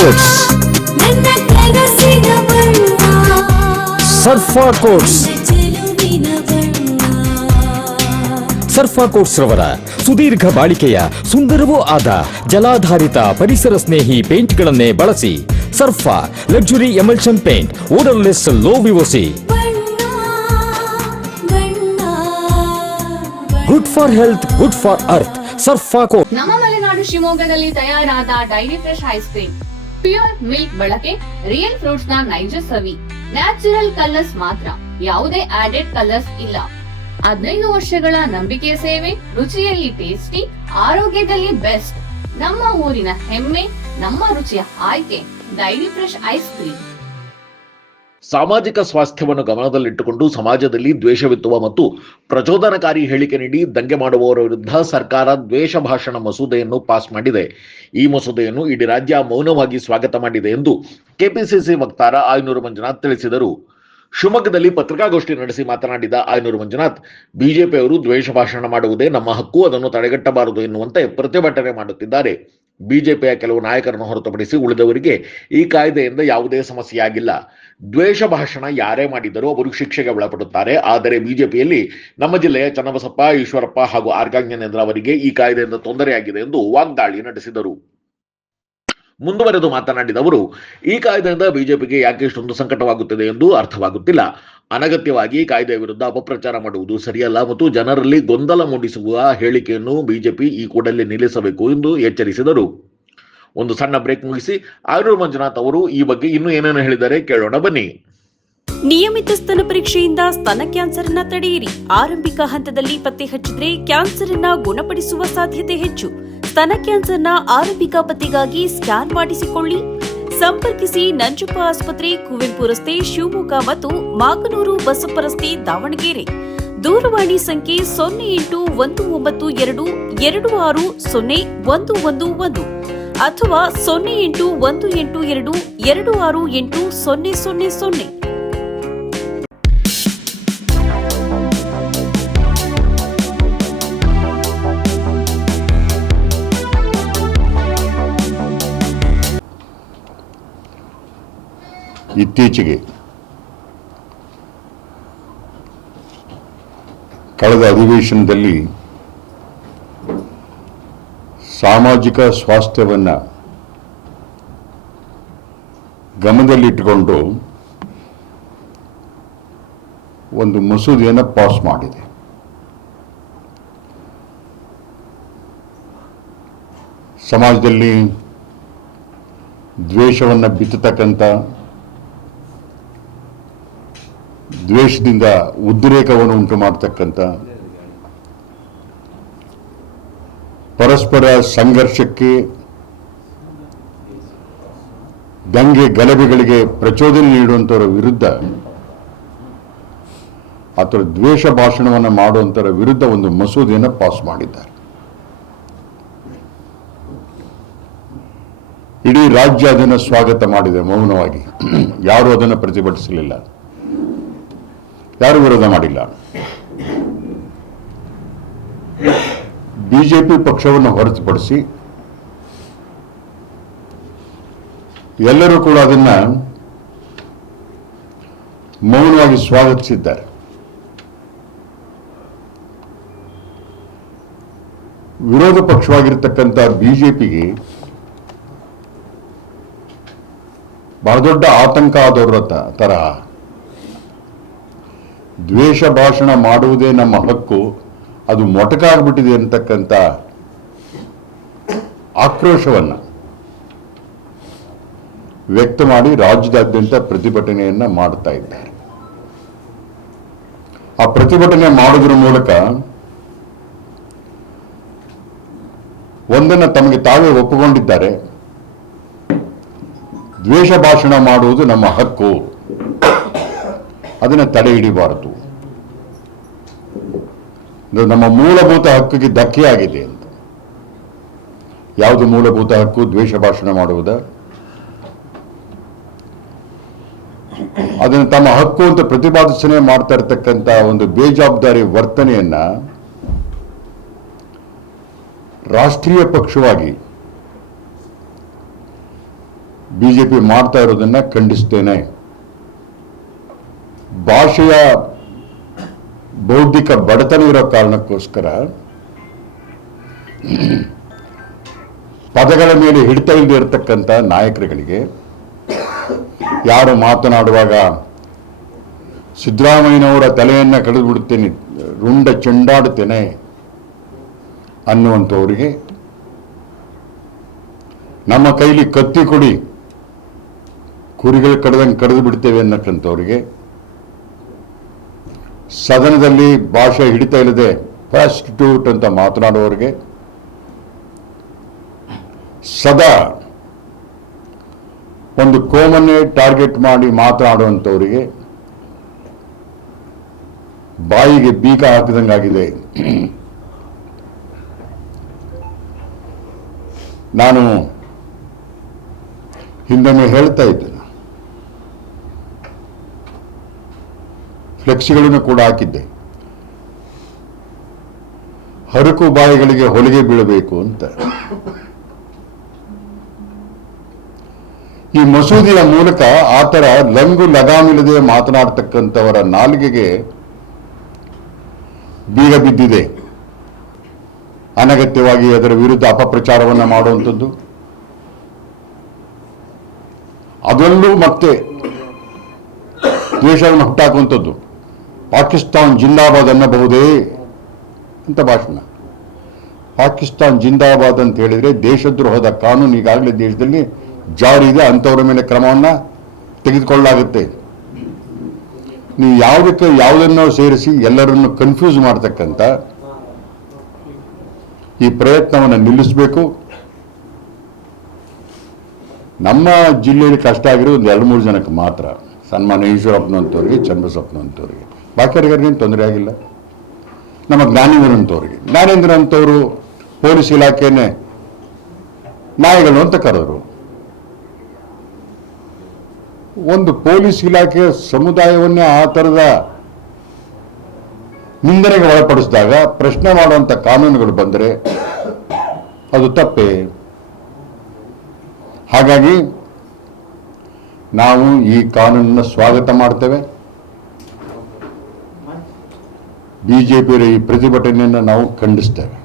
Quotes. ಸರ್ಫಾ quotes. ಸರ್ಫಾ quotes ರವರ ಸುದೀರ್ಘ ಬಾಳಿಕೆಯ ಸುಂದರವೂ ಆದ ಜಲಾಧಾರಿತ ಪರಿಸರ ಸ್ನೇಹಿ ಪೇಂಟ್ಗಳನ್ನೇ ಬಳಸಿ. Sarfa luxury emulsion paint, odourless, low VOC, good for health, good for earth. Sarfa coats. ನಮ್ಮ ಮಲೆನಾಡು ಶಿವಮೊಗ್ಗದಲ್ಲಿ ತಯಾರಾದ dairy fresh ice cream, pure milk ಬಳಕೆ, ರಿಯಲ್ ಫ್ರೂಟ್ಸ್ ನ ನೈಜ ಸವಿ, ನ್ಯಾಚುರಲ್ ಕಲರ್ಸ್ ಮಾತ್ರ, ಯಾವುದೇ ಆಡೆಡ್ ಕಲರ್ಸ್ ಇಲ್ಲ. 15 ವರ್ಷಗಳ ನಂಬಿಕೆಯ ಸೇವೆ, ರುಚಿಯಲ್ಲಿ ಟೇಸ್ಟಿ, ಆರೋಗ್ಯದಲ್ಲಿ ಬೆಸ್ಟ್. ನಮ್ಮ ಊರಿನ ಹೆಮ್ಮೆ, ನಮ್ಮ ರುಚಿಯ ಆಯ್ಕೆ ಡೈರಿ ಫ್ರೆಶ್ ಐಸ್ ಕ್ರೀಮ್. ಸಾಮಾಜಿಕ ಸ್ವಾಸ್ಥ್ಯವನ್ನು ಗಮನದಲ್ಲಿಟ್ಟುಕೊಂಡು ಸಮಾಜದಲ್ಲಿ ದ್ವೇಷ ಬಿತ್ತುವ ಮತ್ತು ಪ್ರಚೋದನಕಾರಿ ಹೇಳಿಕೆ ನೀಡಿ ದಂಗೆ ಮಾಡುವವರ ವಿರುದ್ಧ ಸರ್ಕಾರ ದ್ವೇಷ ಭಾಷಣ ಮಸೂದೆಯನ್ನು ಪಾಸ್ ಮಾಡಿದೆ. ಈ ಮಸೂದೆಯನ್ನು ಇಡೀ ರಾಜ್ಯ ಮೌನವಾಗಿ ಸ್ವಾಗತ ಮಾಡಿದೆ ಎಂದು ಕೆಪಿಸಿಸಿ ವಕ್ತಾರ ಆಯನೂರು ಮಂಜುನಾಥ್ ತಿಳಿಸಿದರು. ಶಿವಮೊಗ್ಗದಲ್ಲಿ ಪತ್ರಿಕಾಗೋಷ್ಠಿ ನಡೆಸಿ ಮಾತನಾಡಿದ ಆಯನೂರು ಮಂಜುನಾಥ್, ಬಿಜೆಪಿಯವರು ದ್ವೇಷ ಭಾಷಣ ಮಾಡುವುದೇ ನಮ್ಮ ಹಕ್ಕು, ಅದನ್ನು ತಡೆಗಟ್ಟಬಾರದು ಎನ್ನುವಂತೆ ಪ್ರತಿಭಟನೆ ಮಾಡುತ್ತಿದ್ದಾರೆ. ಬಿಜೆಪಿಯ ಕೆಲವು ನಾಯಕರನ್ನು ಹೊರತುಪಡಿಸಿ ಉಳಿದವರಿಗೆ ಈ ಕಾಯ್ದೆಯಿಂದ ಯಾವುದೇ ಸಮಸ್ಯೆಯಾಗಿಲ್ಲ. ದ್ವೇಷ ಭಾಷಣ ಯಾರೇ ಮಾಡಿದರೂ ಅವರು ಶಿಕ್ಷೆಗೆ ಒಳಪಡುತ್ತಾರೆ. ಆದರೆ ಬಿಜೆಪಿಯಲ್ಲಿ ನಮ್ಮ ಜಿಲ್ಲೆಯ ಚನ್ನಬಸಪ್ಪ, ಈಶ್ವರಪ್ಪ ಹಾಗೂ ಆರ್ಗಾಂಜನೇಂದ್ರ ಅವರಿಗೆ ಈ ಕಾಯ್ದೆಯಿಂದ ತೊಂದರೆಯಾಗಿದೆ ಎಂದು ವಾಗ್ದಾಳಿ ನಡೆಸಿದರು. ಮುಂದುವರೆದು ಮಾತನಾಡಿದ ಅವರು, ಈ ಕಾಯ್ದೆಯಿಂದ ಬಿಜೆಪಿಗೆ ಯಾಕೆ ಇಷ್ಟೊಂದು ಸಂಕಟವಾಗುತ್ತದೆ ಎಂದು ಅರ್ಥವಾಗುತ್ತಿಲ್ಲ. ಅನಗತ್ಯವಾಗಿ ಕಾಯ್ದೆಯ ವಿರುದ್ಧ ಅಪಪ್ರಚಾರ ಮಾಡುವುದು ಸರಿಯಲ್ಲ ಮತ್ತು ಜನರಲ್ಲಿ ಗೊಂದಲ ಮೂಡಿಸುವ ಹೇಳಿಕೆಯನ್ನು ಬಿಜೆಪಿ ಈ ಕೂಡಲೇ ನಿಲ್ಲಿಸಬೇಕು ಎಂದು ಎಚ್ಚರಿಸಿದರು. ಒಂದು ಸಣ್ಣ ಬ್ರೇಕ್ ಮುಗಿಸಿ ಆಯನೂರು ಮಂಜುನಾಥ್ ಅವರು ಈ ಬಗ್ಗೆ ಇನ್ನೂ ಏನೇನು ಹೇಳಿದ್ದಾರೆ ಕೇಳೋಣ ಬನ್ನಿ. ನಿಯಮಿತ ಸ್ತನ ಪರೀಕ್ಷೆಯಿಂದ ಸ್ತನ ಕ್ಯಾನ್ಸರ್ ಅನ್ನ ತಡೆಯಿರಿ. ಆರಂಭಿಕ ಹಂತದಲ್ಲಿ ಪತ್ತೆ ಹಚ್ಚಿದ್ರೆ ಕ್ಯಾನ್ಸರ್ ಅನ್ನ ಗುಣಪಡಿಸುವ ಸಾಧ್ಯತೆ ಹೆಚ್ಚು. ಸ್ತನ ಕ್ಯಾನ್ಸರ್ನ ಆರಂಭಿಕ ಪತ್ತೆಗಾಗಿ ಸ್ಕ್ಯಾನ್ ಮಾಡಿಸಿಕೊಳ್ಳಿ. ಸಂಪರ್ಕಿಸಿ ನಂಜಪ್ಪ ಆಸ್ಪತ್ರೆ, ಕುವೆಂಪು ರಸ್ತೆ, ಶಿವಮೊಗ್ಗ ಮತ್ತು ಮಾಗನೂರು ಬಸಪ್ಪ ರಸ್ತೆ, ದಾವಣಗೆರೆ. ದೂರವಾಣಿ ಸಂಖ್ಯೆ 081922601111 ಅಥವಾ 081822680000. ಇತ್ತೀಚೆಗೆ ಕಳೆದ ಅಧಿವೇಶನದಲ್ಲಿ ಸಾಮಾಜಿಕ ಸ್ವಾಸ್ಥ್ಯವನ್ನು ಗಮನದಲ್ಲಿಟ್ಟುಕೊಂಡು ಒಂದು ಮಸೂದೆಯನ್ನು ಪಾಸ್ ಮಾಡಿದೆ. ಸಮಾಜದಲ್ಲಿ ದ್ವೇಷವನ್ನು ಬಿತ್ತತಕ್ಕಂಥ, ದ್ವೇಷದಿಂದ ಉದ್ರೇಕವನ್ನು ಉಂಟು ಮಾಡತಕ್ಕಂಥ, ಪರಸ್ಪರ ಸಂಘರ್ಷಕ್ಕೆ, ದಂಗೆ ಗಲಭೆಗಳಿಗೆ ಪ್ರಚೋದನೆ ನೀಡುವಂಥವರ ವಿರುದ್ಧ ಅಥವಾ ದ್ವೇಷ ಭಾಷಣವನ್ನು ಮಾಡುವಂಥವರ ವಿರುದ್ಧ ಒಂದು ಮಸೂದೆಯನ್ನು ಪಾಸ್ ಮಾಡಿದ್ದಾರೆ. ಇಡೀ ರಾಜ್ಯ ಅದನ್ನು ಸ್ವಾಗತ ಮಾಡಿದೆ ಮೌನವಾಗಿ. ಯಾರೂ ಅದನ್ನು ಪ್ರತಿಭಟಿಸಲಿಲ್ಲ, ಯಾರು ವಿರೋಧ ಮಾಡಿಲ್ಲ. ಬಿಜೆಪಿ ಪಕ್ಷವನ್ನು ಹೊರತುಪಡಿಸಿ ಎಲ್ಲರೂ ಕೂಡ ಅದನ್ನು ಮೌನವಾಗಿ ಸ್ವಾಗತಿಸಿದ್ದಾರೆ. ವಿರೋಧ ಪಕ್ಷವಾಗಿರ್ತಕ್ಕಂಥ ಬಿಜೆಪಿಗೆ ಬಹಳ ದೊಡ್ಡ ಆತಂಕ ಆದವರ ತರಹ ದ್ವೇಷ ಭಾಷಣ ಮಾಡುವುದೇ ನಮ್ಮ ಹಕ್ಕು, ಅದು ಮೊಟಕಾಗ್ಬಿಟ್ಟಿದೆ ಅಂತಕ್ಕಂಥ ಆಕ್ರೋಶವನ್ನು ವ್ಯಕ್ತ ಮಾಡಿ ರಾಜ್ಯದಾದ್ಯಂತ ಪ್ರತಿಭಟನೆಯನ್ನು ಮಾಡ್ತಾ ಇದ್ದಾರೆ. ಆ ಪ್ರತಿಭಟನೆ ಮಾಡೋದ್ರ ಮೂಲಕ ಒಂದನ್ನು ತಮಗೆ ತಾವೇ ಒಪ್ಪಿಕೊಂಡಿದ್ದಾರೆ, ದ್ವೇಷ ಭಾಷಣ ಮಾಡುವುದು ನಮ್ಮ ಹಕ್ಕು, ಅದನ್ನು ತಡೆ ಹಿಡಿಬಾರದು, ನಮ್ಮ ಮೂಲಭೂತ ಹಕ್ಕಿಗೆ ಧಕ್ಕೆಯಾಗಿದೆ ಅಂತ. ಯಾವುದು ಮೂಲಭೂತ ಹಕ್ಕು? ದ್ವೇಷ ಭಾಷಣ ಮಾಡುವುದ? ಅದನ್ನು ತಮ್ಮ ಹಕ್ಕು ಅಂತ ಪ್ರತಿಪಾದನೆ ಮಾಡ್ತಾ ಇರತಕ್ಕಂಥ ಒಂದು ಬೇಜವಾಬ್ದಾರಿ ವರ್ತನೆಯನ್ನ ರಾಷ್ಟ್ರೀಯ ಪಕ್ಷವಾಗಿ BJP ಮಾಡ್ತಾ ಇರೋದನ್ನ ಖಂಡಿಸ್ತೇನೆ. ಭಾಷೆಯ ಬೌದ್ಧಿಕ ಬಡತನ ಇರೋ ಕಾರಣಕ್ಕೋಸ್ಕರ ಪದಗಳ ಮೇಲೆ ಹಿಡಿತ ಇಲ್ಲದೆ ಇರತಕ್ಕಂಥ ನಾಯಕರುಗಳಿಗೆ ಯಾರು ಮಾತನಾಡುವಾಗ ಸಿದ್ದರಾಮಯ್ಯನವರ ತಲೆಯನ್ನು ಕಡಿದು ಬಿಡುತ್ತೇನೆ, ರುಂಡ ಚೆಂಡಾಡುತ್ತೇನೆ ಅನ್ನುವಂಥವರಿಗೆ, ನಮ್ಮ ಕೈಲಿ ಕತ್ತಿ ಕೊಡಿ ಕುರಿಗಳು ಕಡ್ದಂಗೆ ಕಡಿದು ಬಿಡ್ತೇವೆ ಅನ್ನಕ್ಕಂಥವ್ರಿಗೆ, ಸದನದಲ್ಲಿ ಭಾಷೆ ಹಿಡಿತ ಇಲ್ಲದೆ ಪ್ರಾಸ್ಟಿಟ್ಯೂಟ್ ಅಂತ ಮಾತನಾಡುವವರಿಗೆ, ಸದಾ ಒಂದು ಕೋಮನ್ನೇ ಟಾರ್ಗೆಟ್ ಮಾಡಿ ಮಾತನಾಡುವಂಥವರಿಗೆ ಬಾಯಿಗೆ ಬೀಗ ಹಾಕಿದಂಗಾಗಿದೆ. ನಾನು ಹಿಂದೊಮ್ಮೆ ಹೇಳ್ತಾ ಇದ್ದೇನೆ, ಫ್ಲೆಕ್ಸಿಗಳನ್ನು ಕೂಡ ಹಾಕಿದ್ದೆ, ಹರಕು ಬಾಯಿಗಳಿಗೆ ಹೊಲಿಗೆ ಬೀಳಬೇಕು ಅಂತ. ಈ ಮಸೂದೆಯ ಮೂಲಕ ಆ ಥರ ಲಂಗು ಲಗಾಮಿಲ್ಲದೆ ಮಾತನಾಡ್ತಕ್ಕಂಥವರ ನಾಲಿಗೆಗೆ ಬೀಗ ಬಿದ್ದಿದೆ. ಅನಗತ್ಯವಾಗಿ ಅದರ ವಿರುದ್ಧ ಅಪಪ್ರಚಾರವನ್ನು ಮಾಡುವಂಥದ್ದು, ಅದರಲ್ಲೂ ಮತ್ತೆ ದ್ವೇಷವನ್ನು ಹುಟ್ಟಾಕುವಂಥದ್ದು. ಪಾಕಿಸ್ತಾನ್ ಜಿಂದಾಬಾದ್ ಅನ್ನಬಹುದೇ ಅಂತ ಭಾಷಣ. ಪಾಕಿಸ್ತಾನ್ ಜಿಂದಾಬಾದ್ ಅಂತ ಹೇಳಿದರೆ ದೇಶದ್ರೋಹದ ಕಾನೂನು ಈಗಾಗಲೇ ದೇಶದಲ್ಲಿ ಜಾರಿ ಇದೆ, ಅಂಥವ್ರ ಮೇಲೆ ಕ್ರಮವನ್ನು ತೆಗೆದುಕೊಳ್ಳಲಾಗುತ್ತೆ. ನೀವು ಯಾವುದನ್ನೋ ಸೇರಿಸಿ ಎಲ್ಲರನ್ನು ಕನ್ಫ್ಯೂಸ್ ಮಾಡ್ತಕ್ಕಂಥ ಈ ಪ್ರಯತ್ನವನ್ನು ನಿಲ್ಲಿಸಬೇಕು. ನಮ್ಮ ಜಿಲ್ಲೆಯಲ್ಲಿ ಕಷ್ಟ ಆಗಿರೋದು ಒಂದು 2-3 ಜನಕ್ಕೆ ಮಾತ್ರ, ಸನ್ಮಾನ್ಯ ಈಶ್ವರಪ್ಪನಂತವ್ರಿಗೆ, ಚನ್ನಬಸಪ್ಪನಂತವ್ರಿಗೆ. ಬಾಕಿಯವರಿಗೇನು ತೊಂದರೆ ಆಗಿಲ್ಲ. ನಮ್ಮ ಜ್ಞಾನೇಂದ್ರ ಅಂತವರು ಪೊಲೀಸ್ ಇಲಾಖೆಯನ್ನೇ ನಾಯಿಗಳು ಅಂತ ಕರೆದರು. ಒಂದು ಪೊಲೀಸ್ ಇಲಾಖೆಯ ಸಮುದಾಯವನ್ನೇ ಆ ಥರದ ನಿಂದನೆಗೆ ಒಳಪಡಿಸಿದಾಗ ಪ್ರಶ್ನೆ ಮಾಡುವಂಥ ಕಾನೂನುಗಳು ಬಂದರೆ ಅದು ತಪ್ಪೇ. ಹಾಗಾಗಿ ನಾವು ಈ ಕಾನೂನನ್ನು ಸ್ವಾಗತ ಮಾಡ್ತೇವೆ. ಬಿಜೆಪಿಯ ಈ ಪ್ರತಿಭಟನೆಯನ್ನು ನಾವು ಖಂಡಿಸ್ತೇವೆ.